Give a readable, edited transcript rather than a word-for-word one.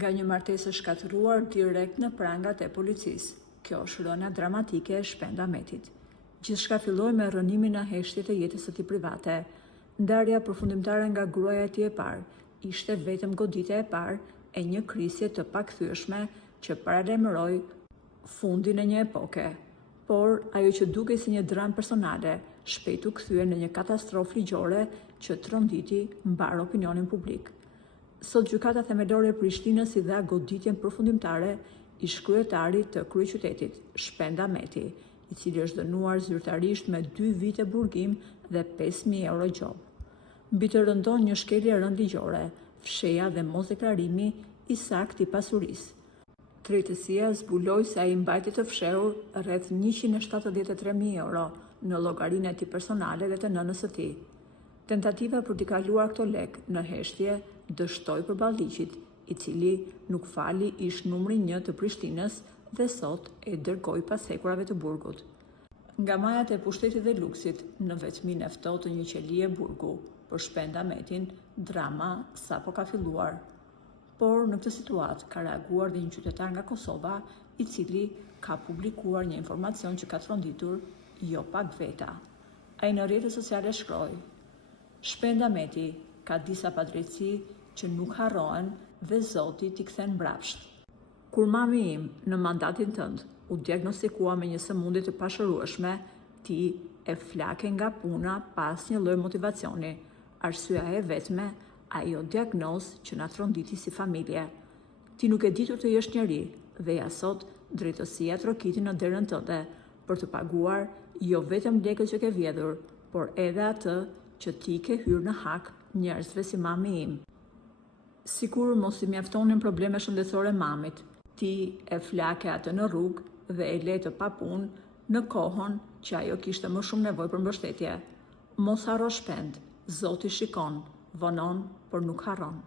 nga një martesë e shkatëruar direkt në prangat e policisë. Kjo është rënia dramatike e Shpenda Metit. Gjithçka filloi me rënimin në heshtje të jetës së tij private. Ndarja përfundimtare nga gruaja e tij e parë ishte vetëm goditja e parë e një krisje të pakthyeshme që paralajmëroi fundin e një epoke. Por ajo që dukej si një dramë personale, shpejt u kthye në një katastrofë ligjore që tronditi mbar opinionin publik. Sot gjykata themelore e Prishtinës i dha goditjen përfundimtare ish kryetarit të kryeqytetit, Shpenda Meti, i cili është dënuar zyrtarisht me 2 vite burgim dhe 5.000 euro gjob. Mbi të rëndon një shkelje rënd ligjore, fsheja dhe mosdeklarimi i saktë i pasurisë. Drejtësia zbuloi se ai mbajti të fshehur rreth 173.000 euro në llogarinë e tij personale dhe të nënës së tij. Tentativa për t'i kaluar këto lek në heshtje dështoi përballë ligjit, i cili nuk fali ish numri 1 të Prishtinës dhe sot e dërgoi pas hekurave të burgut. Nga majat e pushtetit dhe luksit në vetminë e ftohtë të një qelie burgu, për Shpenda Metin, drama sapo ka filluar. Por në këtë situatë ka reaguar dhe një qytetar nga Kosova, i cili ka publikuar një informacion që ka tronditur jo pak veta. Ai në rrjetet sociale shkroi: Shpenda Meti ka disa padrejtësi që nuk harrohen dhe Zoti t'i kthen mbrapsht. Kur mami im në mandatin tënd u diagnostikua me një sëmundje të pashërueshme, ti e flake nga puna pas një lloj motivacioni. Arsyeja e vetme, ajo diagnozë që na tronditi si familje. Ti nuk e ditur të jesh njeri dhe ja sot drejtësia trokiti në derën tënde për të paguar jo vetëm lekët që ke vjedhur, por edhe atë që ti ke hyrë në hak njerëzve si mami im. Sikur mos i mjaftonin probleme shëndetësore mamit, ti e flake atë në rrugë dhe e le të pa punë në kohën që ajo kishte më shumë nevojë për mbështetje. Mos harro Shpend, Zoti shikon, vonon, por nuk harron.